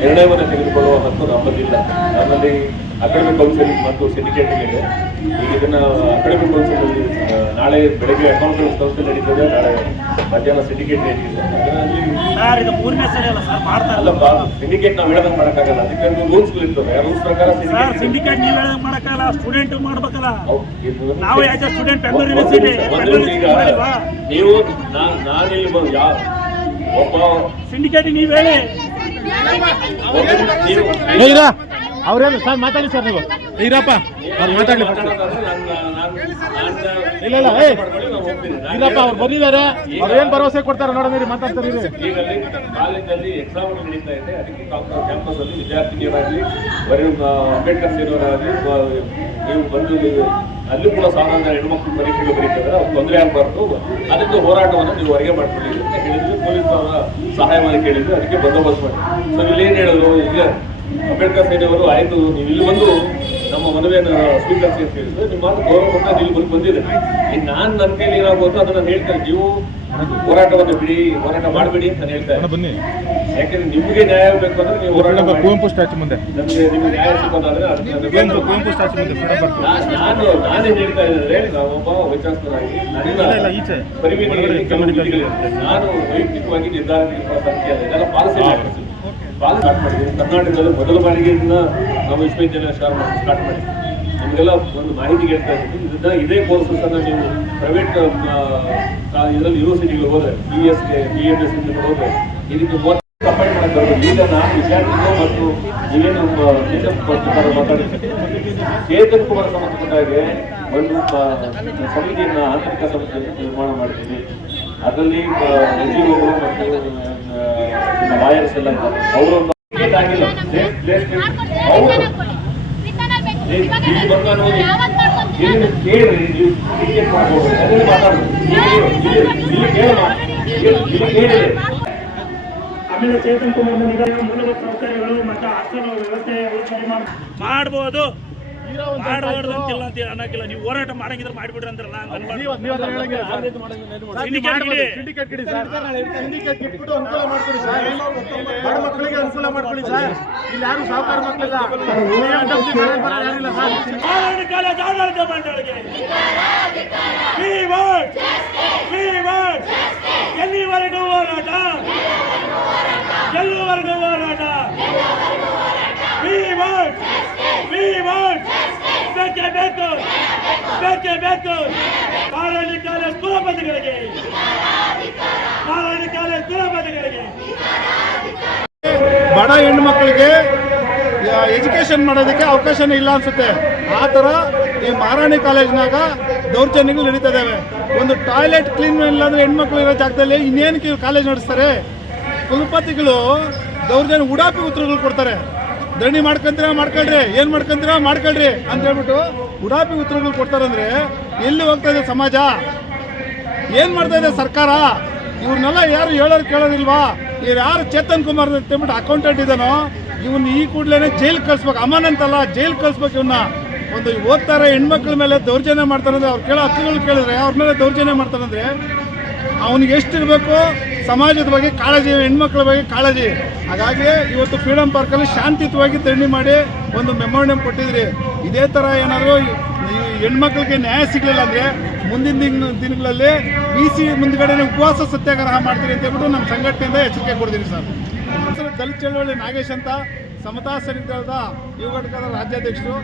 ನಿರ್ಣಯವನ್ನು ತೆಗೆದುಕೊಳ್ಳುವ ಹಕ್ಕು ನಮ್ಮಲ್ಲಿಲ್ಲ. ನಮ್ಮಲ್ಲಿ ಅಕಾಡೆಮಿಕ್ ಕೌನ್ಸಿಲ್ ಮತ್ತು ಸಿಂಡಿಕೇಟಿಂಗ್ ಇದೆ. ಈಗ ಇದನ್ನ ಅಕಾಡೆಮಿಕ್ ಕೌನ್ಸಿಲ್ ನಾಳೆ ಬೆಳಗ್ಗೆ ಅಕೌಂಟೆಂಟ್ಸ್ ಕೌನ್ಸಿಲ್ ನಡೀತದೆ, ನಾಳೆ ಮಧ್ಯಾಹ್ನ ಸಿಂಡಿಕೇಟ್ ನಡೀತಿದೆ. ಅಲ್ಲಪ್ಪ, ಸಿಂಡಿಕೇಟ್ ನಾವು ಹೇಳದಂಗೆ ಮಾಡೋಕ್ಕಾಗಲ್ಲ, ಅದಕ್ಕೆ ರೂಲ್ಸ್ ಇರ್ತವೆ. ರೂಲ್ಸ್ ಪ್ರಕಾರ ಸಿಂಡಿಕೇಟ್ ನೀವು ಹೇಳದಂಗೆ ಮಾಡೋಕ್ಕಾಗಲ್ಲ, ಸ್ಟೂಡೆಂಟ್ ಮಾಡ್ಬೇಕಲ್ಲ. ನಾವು ಯಾಕೆ ಸ್ಟೂಡೆಂಟ್ ನೀವು ನಾನಿಲ್ಲಿ ಒಬ್ಬ ಸಿಂಡಿಕೇಟ್ ನೀವು ಹೇಳಿ ಅವ್ರೇನು ಸರ್ ಮಾತಾಡಿ ಸರ್, ನೀವು ಇರಪ್ಪ ಅವ್ರು ಮಾತಾಡ್ಲಿ. ಇಲ್ಲ ಇಲ್ಲ ಇಲ್ಲಪ್ಪ, ಅವ್ರು ಬಂದಿದ್ದಾರೆ, ಅವ್ರು ಏನ್ ಭರವಸೆ ಕೊಡ್ತಾರೆ ನೋಡೋಣ, ಮಾತಾಡ್ತಾರೆ. ಕಾಲೇಜಲ್ಲಿ ಎಕ್ಸಾಮ್ ನಡೀತಾ ಇದೆ, ಅದಕ್ಕೆ ಕ್ಯಾಂಪಸ್ ಅಲ್ಲಿ ವಿದ್ಯಾರ್ಥಿನಿಯರಾಗಲಿ ಬರೀ ಅಂಬೇಡ್ಕರ್ ಸೇರಿಯವರಾಗಲಿ ನೀವು ಬಂದು ಅಲ್ಲಿ ಕೂಡ ಸಾಮಾನ್ಯ ಹೆಣ್ಮಕ್ಳು ಪರೀಕ್ಷೆಗೆ ಬರೀತಾರೆ, ಅವ್ರು ತೊಂದರೆ ಆಗಬಾರ್ದು, ಅದಕ್ಕೆ ಹೋರಾಟವನ್ನು ನೀವು ಹೊರಗೆ ಮಾಡ್ಕೊಳ್ಳಿ ಅಂತ ಹೇಳಿದ್ರು. ಪೊಲೀಸ್ ಅವರ ಸಹಾಯವನ್ನು ಕೇಳಿದ್ರು, ಅದಕ್ಕೆ ಬಂದೋಬಸ್ತ್ ಮಾಡಿ. ಸೊ ಇಲ್ಲಿ ಏನು ಹೇಳಿದ್ರು, ಈಗ ಅಂಬೇಡ್ಕರ್ ಸೇನೆಯವರು ಆಯಿತು ನೀವು ಇಲ್ಲಿ ಬಂದು ನಮ್ಮ ಮನವಿಯನ್ನು ಸ್ವೀಕರಿಸಿ ಅಂತ ಹೇಳಿದ್ರು, ನಿಮ್ಮ ಮಾತು ಗೌರವ ಇಲ್ಲಿ ಬಂದಿದೆ. ಇನ್ನು ನಾನು ನನ್ನ ಕೈಲಿ ಏನಾಗ್ಬೋದು ಅದನ್ನು ಹೇಳ್ತೇನೆ, ನೀವು ಹೋರಾಟವನ್ನು ಬಿಡಿ, ಹೋರಾಟ ಮಾಡಬೇಡಿ ಅಂತ ಹೇಳ್ತಾರೆ. ಬನ್ನಿ, ಯಾಕೆಂದ್ರೆ ನಿಮಗೆ ನ್ಯಾಯ ಬೇಕು ಅಂದ್ರೆ ನೀವು ಹೋರಾಟ ಕುವೆಂಪು ಸ್ಟ್ಯಾಚು ಮುಂದೆ ನಮಗೆ ನಿಮ್ಗೆ ನ್ಯಾಯ ಸಿಗೋದಾದ್ರೆ ಕುವೆಂಪು ಸ್ಟ್ಯಾಚು ಮುಂದೆ ನಾನೇನ್ ಹೇಳ್ತಾ ಇದ್ರೆ, ನಾವೊಬ್ಬ ವೈಚಾರಿಕನಾಗಿ ನನ್ನ ಪರಿಮಿತಿಗಳಿರುತ್ತೆ. ನಾನು ವೈಯಕ್ತಿಕವಾಗಿ ನಿರ್ಧಾರ ತೆಗೆದುಕೊಳ್ಳೋ ಸಂಖ್ಯೆ ಇದೆಲ್ಲ ಪಾಲಿಸಿ ಸ್ಟಾರ್ಟ್ ಮಾಡಿದ್ದೀನಿ. ಕರ್ನಾಟಕದಲ್ಲಿ ಮೊದಲ ಬಾರಿಗೆ ಇದನ್ನ ನಾವು ವಿಶ್ವವಿದ್ಯಾಲಯ ಸ್ಟಾರ್ಟ್ ಮಾಡಿದ್ವಿ. ನಿಮಗೆಲ್ಲ ಒಂದು ಮಾಹಿತಿ ಹೇಳ್ತಾ ಇದ್ದೀನಿ, ಇದನ್ನ ಇದೇ ಕೋರ್ಸಸ್ ಅನ್ನ ನೀವು ಪ್ರೈವೇಟ್ ಇದರಲ್ಲಿ ಯೂನಿವರ್ಸಿಟಿಗೆ ಹೋದ್ರೆ, BS ಹೋದ್ರೆ ಇದಕ್ಕೆ ಅಪಾಯಿಂಟ್ ಮಾಡಕ್ಕೆ ಬರೋದು. ಈಗ ನಾನು ವಿದ್ಯಾರ್ಥಿಗಳು ಮತ್ತು ನೀವೇನು ಮಾತಾಡಿರ್ತೀವಿ, ಚೇತನ್ ಕುಮಾರ್ ಸಂಬಂಧಪಟ್ಟ ಹಾಗೆ ಒಂದು ಸಮಿತಿಯನ್ನ, ಆಂತರಿಕ ಸಮಿತಿಯನ್ನು ನಿರ್ಮಾಣ ಮಾಡಿದ್ದೀನಿ. ಅದರಲ್ಲಿ NGOಗಳು ಮತ್ತು ಲಾಯರ್ಸ್ ಎಲ್ಲ ಇದ್ದಾರೆ. ಅವರೊಂದು ಆಗಿಲ್ಲ ಕೇಳ್ರಿ, ನೀವು ಟಿಕೆಟ್ ಮಾಡ್ಬೋದು, ಅದರಲ್ಲಿ ಮಾತಾಡೋದು. ಇಲ್ಲಿ ಕೇಳಮ್ಮ, ಕೇಳಿದೆ. ಆಮೇಲೆ ಚೇತನ್ ಕುಮಾರ್ ನಿಗಮ ಮೂಲಭೂತ ಸೌಕರ್ಯಗಳು ಮತ್ತು ಹಾಸ್ಟೆಲ್ ವ್ಯವಸ್ಥೆ ಮಾಡ್ಬೋದು ಮಾಡಬಾರ್ದು ಅಂತಿಲ್ಲ ಅಂತ ಅನ್ನಕ್ಕಿಲ್ಲ. ನೀವು ಹೋರಾಟ ಮಾಡಂಗಿದ್ರೆ ಮಾಡಿಬಿಡ್ರಿ ಅಂದ್ರಲ್ಲ ಸಿಂಡಿಕೇಟ್ ಗಿಡಿ ಸರ್, ಸಿಂಡಿಕೇಟ್ ಗಿಟ್ಬಿಟ್ಟು ಅನುಕೂಲ ಮಾಡ್ಕೊಡಿ ಸರ್, ಬಡ ಮಕ್ಕಳಿಗೆ ಅನುಕೂಲ ಮಾಡ್ಕೊಡಿ ಸರ್. ಇಲ್ಲಿ ಯಾರು ಸಾಹುಕಾರ ಮಕ್ಕಳಿಲ್ಲ, ಯಾರಿಲ್ಲ ಸರ್. ಕಾಲೇಜ್ ಆಡಳಿತ ಮಂಡಳಿಗೆ ಎಲ್ಲಿವರೆಗೂ ಹೋರಾಟ, ಎಲ್ಲಿವರೆಗೂ ಹೋರಾಟ. ಬೇಕೇ ಬೇಕು, ಬೇಕೇ ಬೇಕು. Maharani college ಕುಲಪತಿಗಳಿಗೆ, Maharani college ಕುಲಪತಿಗಳಿಗೆ. ಬಡ ಹೆಣ್ಣು ಮಕ್ಕಳಿಗೆ ಎಜುಕೇಶನ್ ಮಾಡೋದಕ್ಕೆ ಅವಕಾಶನೇ ಇಲ್ಲ ಅನ್ಸುತ್ತೆ. ಆ ಥರ ಈ ಮಹಾರಾಣಿ ಕಾಲೇಜ್ನಾಗ ದೌರ್ಜನ್ಯಗಳು ನಡೀತಾ ಇದ್ದಾವೆ. ಒಂದು ಟಾಯ್ಲೆಟ್ ಕ್ಲೀನ್ ಇಲ್ಲಾಂದ್ರೆ ಹೆಣ್ಮಕ್ಳು ಇರೋ ಜಾಗದಲ್ಲಿ ಇನ್ನೇನಕ್ಕೆ ಕಾಲೇಜ್ ನಡೆಸ್ತಾರೆ? ಕುಲಪತಿಗಳು ದೌರ್ಜನ್ಯ ಉಡಾಪಿ ಉತ್ತರಗಳು ಕೊಡ್ತಾರೆ. ಧರಣಿ ಮಾಡ್ಕೊಂತೀರಾ ಮಾಡ್ಕೊಳ್ರಿ, ಏನು ಮಾಡ್ಕೊಂತೀರಾ ಮಾಡ್ಕೊಳ್ರಿ ಅಂತ ಹೇಳ್ಬಿಟ್ಟು ಉಡಾಪಿ ಉತ್ತರಗಳು ಕೊಡ್ತಾರಂದ್ರೆ ಎಲ್ಲಿ ಹೋಗ್ತಾ ಇದೆ ಸಮಾಜ? ಏನು ಮಾಡ್ತಾ ಇದೆ ಸರ್ಕಾರ? ಇವ್ರನ್ನೆಲ್ಲ ಯಾರು ಹೇಳೋರು ಕೇಳೋದಿಲ್ವಾ? ಇವ್ರು ಯಾರು ಚೇತನ್ ಕುಮಾರ್ ಅಂತೇಳ್ಬಿಟ್ಟು ಅಕೌಂಟೆಂಟ್ ಇದ್ದಾನೋ ಇವನ್ನ ಈ ಕೂಡಲೇ ಜೈಲ್ ಕಳಿಸ್ಬೇಕು. ಅಮಾನಂತಲ್ಲ, ಜೈಲ್ ಕಳಿಸ್ಬೇಕು ಇವನ್ನ. ಒಂದು ಓದ್ತಾರೆ ಹೆಣ್ಮಕ್ಳ ಮೇಲೆ ದೌರ್ಜನ್ಯ ಮಾಡ್ತಾರಂದ್ರೆ ಅವ್ರು ಕೇಳೋ ಹಕ್ಕುಗಳು ಕೇಳಿದ್ರೆ ಅವ್ರ ಮೇಲೆ ದೌರ್ಜನ್ಯ ಮಾಡ್ತಾರಂದ್ರೆ ಅವನಿಗೆ ಎಷ್ಟಿರಬೇಕು ಸಮಾಜದ ಬಗ್ಗೆ ಕಾಳಜಿ, ಹೆಣ್ಮಕ್ಳ ಬಗ್ಗೆ ಕಾಳಜಿ. ಹಾಗಾಗಿ ಇವತ್ತು ಫ್ರೀಡಮ್ ಪಾರ್ಕಲ್ಲಿ ಶಾಂತಿಯುತವಾಗಿ ಧರಣಿ ಮಾಡಿ ಒಂದು ಮೆಮೊರಂಡಮ್ ಕೊಟ್ಟಿದ್ರಿ. ಇದೇ ಥರ ಏನಾದರೂ ಈ ಹೆಣ್ಮಕ್ಳಿಗೆ ನ್ಯಾಯ ಸಿಗಲಿಲ್ಲ ಅಂದರೆ ಮುಂದಿನ ದಿನಗಳಲ್ಲಿ BC ಮುಂದ್ಗಡೆ ಉಪವಾಸ ಸತ್ಯಾಗ್ರಹ ಮಾಡ್ತೀರಿ ಅಂತ ಹೇಳ್ಬಿಟ್ಟು ನಮ್ಮ ಸಂಘಟನೆಯಿಂದ ಎಚ್ಚರಿಕೆ ಕೊಡ್ತೀವಿ ಸರ್. ದಲಿತ ಚಳವಳಿ ನಾಗೇಶ್ ಅಂತ ಸಮತಾ ಸರಿದ ಯುವ ಘಟಕದ ರಾಜ್ಯಾಧ್ಯಕ್ಷರು.